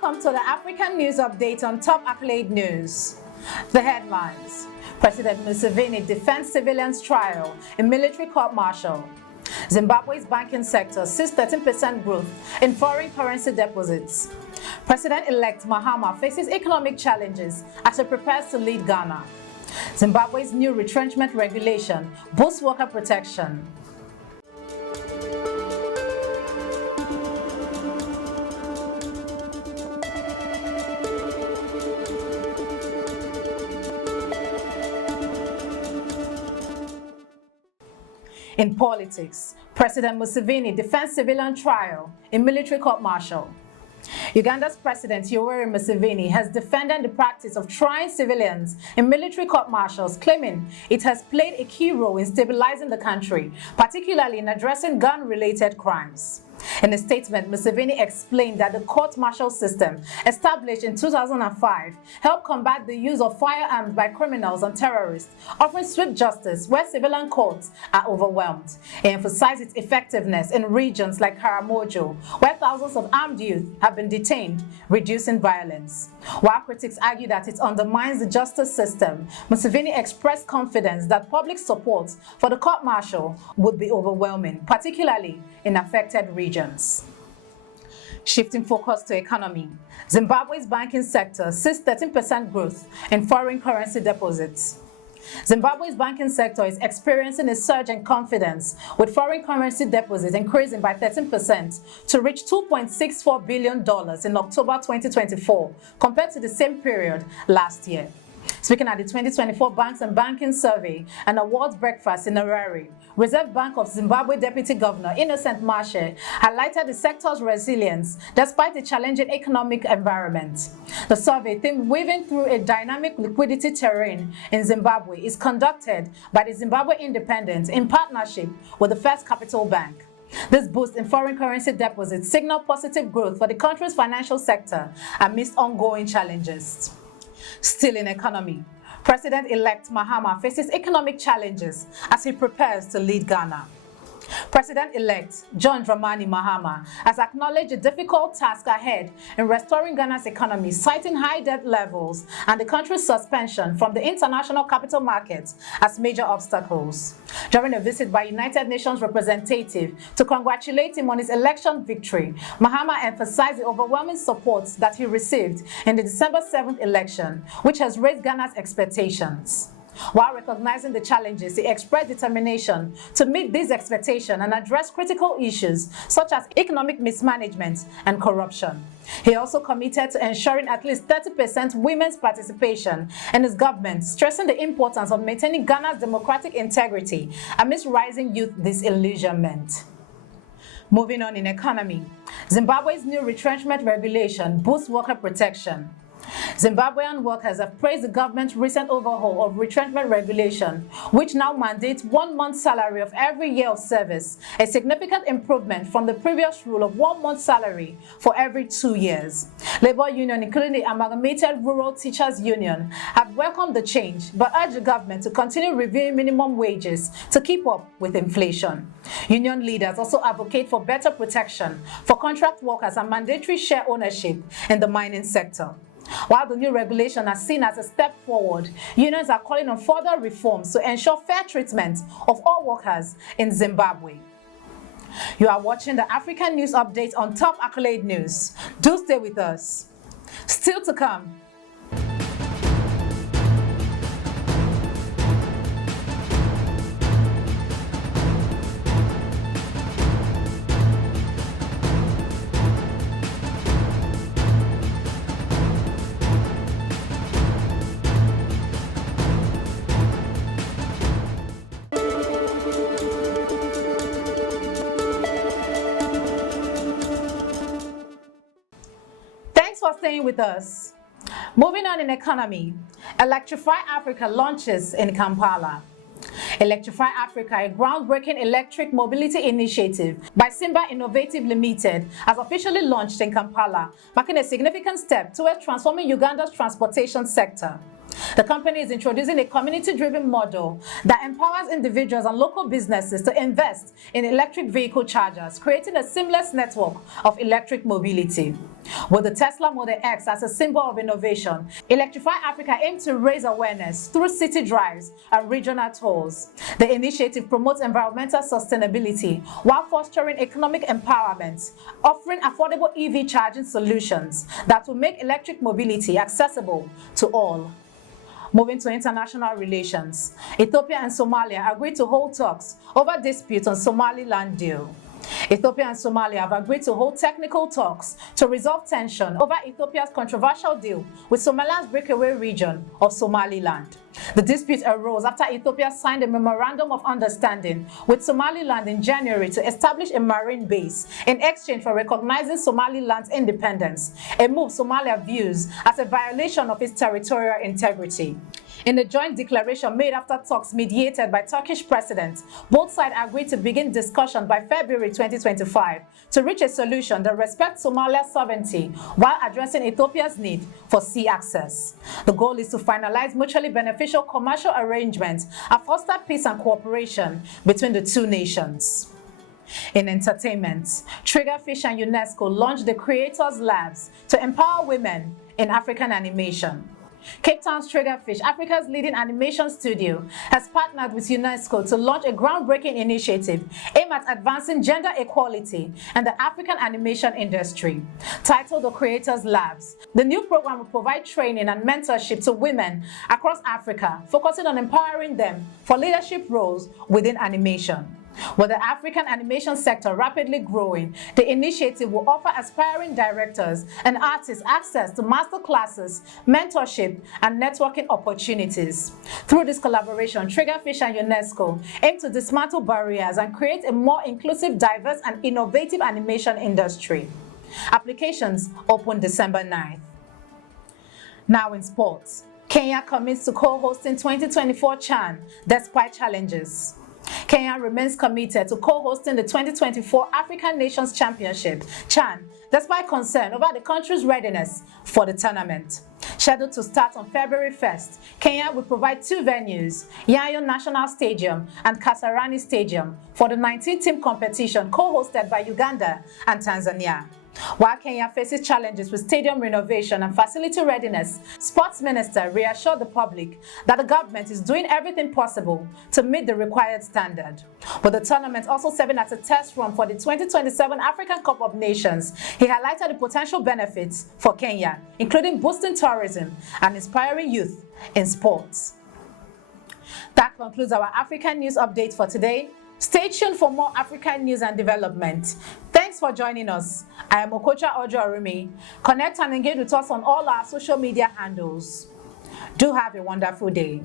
Welcome to the African News Update on Top Accolade News. The headlines: President Museveni defends civilians' trial in military court-martial. Zimbabwe's banking sector sees 13% growth in foreign currency deposits. President-elect MAHAMA faces economic challenges as he prepares to lead Ghana. Zimbabwe's new retrenchment regulation boosts worker protection. In politics, President Museveni defends civilian trial in military court-martial. Uganda's President Yoweri Museveni has defended the practice of trying civilians in military court-martials, claiming it has played a key role in stabilizing the country, particularly in addressing gun-related crimes. In a statement, Museveni explained that the court-martial system, established in 2005, helped combat the use of firearms by criminals and terrorists, offering swift justice where civilian courts are overwhelmed. He emphasized its effectiveness in regions like Karamojo, where thousands of armed youth have been detained, reducing violence. While critics argue that it undermines the justice system, Museveni expressed confidence that public support for the court-martial would be overwhelming, particularly in affected regions. Shifting focus to economy, Zimbabwe's banking sector sees 13% growth in foreign currency deposits. Zimbabwe's banking sector is experiencing a surge in confidence, with foreign currency deposits increasing by 13% to reach $2.64 billion in October 2024, compared to the same period last year. Speaking at the 2024 Banks and Banking Survey and Awards Breakfast in Harare, Reserve Bank of Zimbabwe Deputy Governor Innocent Marche highlighted the sector's resilience despite the challenging economic environment. The survey, themed "Weaving Through a Dynamic Liquidity Terrain in Zimbabwe," is conducted by the Zimbabwe Independent in partnership with the First Capital Bank. This boost in foreign currency deposits signaled positive growth for the country's financial sector amidst ongoing challenges. Still in economy, President-elect MAHAMA faces economic challenges as he prepares to lead Ghana. President-elect John Dramani Mahama has acknowledged the difficult task ahead in restoring Ghana's economy, citing high debt levels and the country's suspension from the international capital markets as major obstacles. During a visit by United Nations representative to congratulate him on his election victory, Mahama emphasized the overwhelming support that he received in the December 7th election, which has raised Ghana's expectations. While recognizing the challenges, he expressed determination to meet these expectations and address critical issues such as economic mismanagement and corruption. He also committed to ensuring at least 30% women's participation in his government, stressing the importance of maintaining Ghana's democratic integrity amidst rising youth disillusionment. Moving on in economy, Zimbabwe's new retrenchment regulation boosts worker protection. Zimbabwean workers have praised the government's recent overhaul of retrenchment regulation, which now mandates 1 month's salary of every year of service, a significant improvement from the previous rule of 1 month's salary for every 2 years. Labor union, including the Amalgamated Rural Teachers Union, have welcomed the change but urged the government to continue reviewing minimum wages to keep up with inflation. Union leaders also advocate for better protection for contract workers and mandatory share ownership in the mining sector. While the new regulation is seen as a step forward, unions are calling on further reforms to ensure fair treatment of all workers in Zimbabwe. You are watching the African News Update on Top Accolade News. Do stay with us. Still to come. Thanks for staying with us. Moving on in economy, Electrify Africa launches in Kampala. Electrify Africa, a groundbreaking electric mobility initiative by Simba Innovative Limited, has officially launched in Kampala, marking a significant step towards transforming Uganda's transportation sector. The company is introducing a community-driven model that empowers individuals and local businesses to invest in electric vehicle chargers, creating a seamless network of electric mobility. With the Tesla Model X as a symbol of innovation, Electrify Africa aims to raise awareness through city drives and regional tours. The initiative promotes environmental sustainability while fostering economic empowerment, offering affordable EV charging solutions that will make electric mobility accessible to all. Moving to international relations, Ethiopia and Somalia agreed to hold talks over dispute on Somaliland deal. Ethiopia and Somalia have agreed to hold technical talks to resolve tension over Ethiopia's controversial deal with Somaliland's breakaway region of Somaliland. The dispute arose after Ethiopia signed a memorandum of understanding with Somaliland in January to establish a marine base in exchange for recognizing Somaliland's independence, a move Somalia views as a violation of its territorial integrity. In a joint declaration made after talks mediated by Turkish president, both sides agreed to begin discussion by February 2025 to reach a solution that respects Somalia's sovereignty while addressing Ethiopia's need for sea access. The goal is to finalize mutually beneficial commercial arrangements and foster peace and cooperation between the two nations. In entertainment, TRIGGERFISH and UNESCO launched the Creators Labs to empower women in African animation. Cape Town's TRIGGERFISH, Africa's leading animation studio, has partnered with UNESCO to launch a groundbreaking initiative aimed at advancing gender equality in the African animation industry. Titled the Creators Labs, the new program will provide training and mentorship to women across Africa, focusing on empowering them for leadership roles within animation. With the African animation sector rapidly growing, the initiative will offer aspiring directors and artists access to master classes, mentorship, and networking opportunities. Through this collaboration, TRIGGERFISH and UNESCO aim to dismantle barriers and create a more inclusive, diverse, and innovative animation industry. Applications open December 9th. Now in sports, Kenya commits to co-hosting 2024 CHAN despite challenges. Kenya remains committed to co-hosting the 2024 African Nations Championship, CHAN, despite concern over the country's readiness for the tournament. Scheduled to start on February 1st, Kenya will provide two venues, Nyayo National Stadium and Kasarani Stadium, for the 19-team competition co-hosted by Uganda and Tanzania. While Kenya faces challenges with stadium renovation and facility readiness, Sports Minister reassured the public that the government is doing everything possible to meet the required standard. With the tournament also serving as a test run for the 2027 African Cup of Nations, he highlighted the potential benefits for Kenya, including boosting tourism and inspiring youth in sports. That concludes our African News Update for today. Stay tuned for more African news and development. Thanks for joining us. I am Okocha Ojo-Arumi. Connect and engage with us on all our social media handles. Do have a wonderful day.